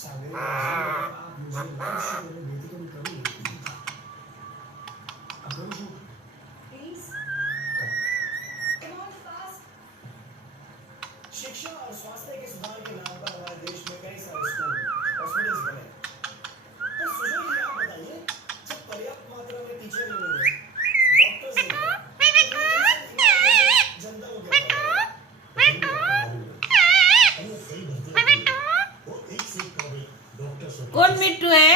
आप मुझे live show में बेटी को कभी नहीं करूँ show please come on fast. शिक्षा और स्वास्थ्य के सुधार के नाम पर हमारे देश में कई सारे स्कूल हॉस्पिटल्स बने, तो सुजय जी आप बताइए, जब पर्याप्त मात्रा में टीचर नहीं मिले, डॉक्टर्स नहीं मिले, जनता को क्या कोण मिठू आहे?